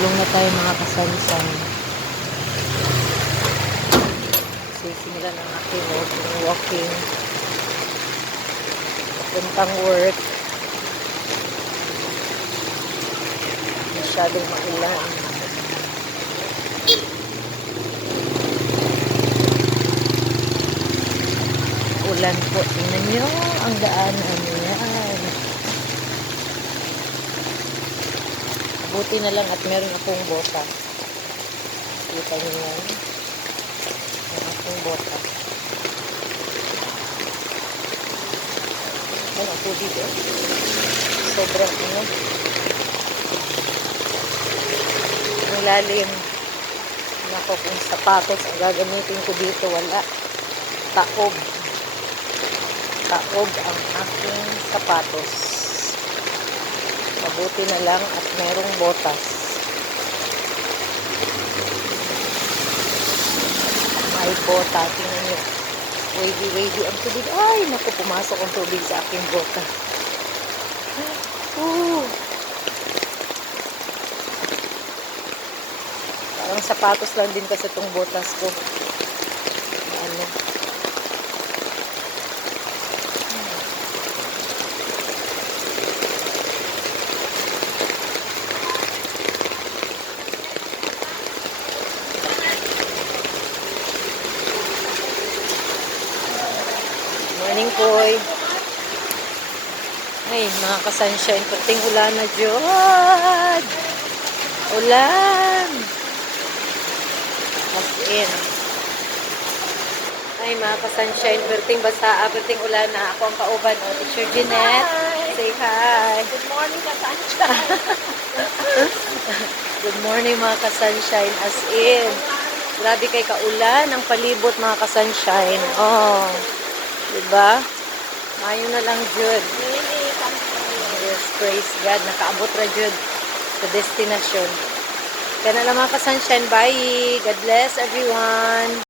Gulong na tayo mga kasansan. Sisimulan ang aking walking. Puntang work. Masyadong maulan. Ulan po. Tingnan nyo ang daanan niya. Buti na lang at meron akong bota. Kita nyo yan. Meron akong bota. Yan ang tubig eh. Sobrang ano. Ang lalim. Nako, kung sapatos ang gagamitin ko dito, wala. Taob. Taob ang aking sapatos. Mabuti na lang at merong botas. May bota. Tingnan nyo. Wavy ang tubig. Ay, naku, pumasok ang tubig sa aking bota. Parang sapatos lang din kasi itong botas ko. Ano. Morning po. Ay, mga ka-sunshine, puting ulan na dyan. Ulan. As in. Ay, mga ka-sunshine, puting basa, puting ulan na. Ako ang kauban, o, Teacher Jeanette. Hi. Say hi. Good morning, ka-sunshine. Good morning, mga ka-sunshine. As in. Grabe kay kaulan ang palibot, mga ka-sunshine. Oh. Diba? Mayo na lang, Jud. Yes, praise God. Nakaabot ra, Jud, sa destination. Kaya na lang mga ka-sunshine. Bye. God bless everyone.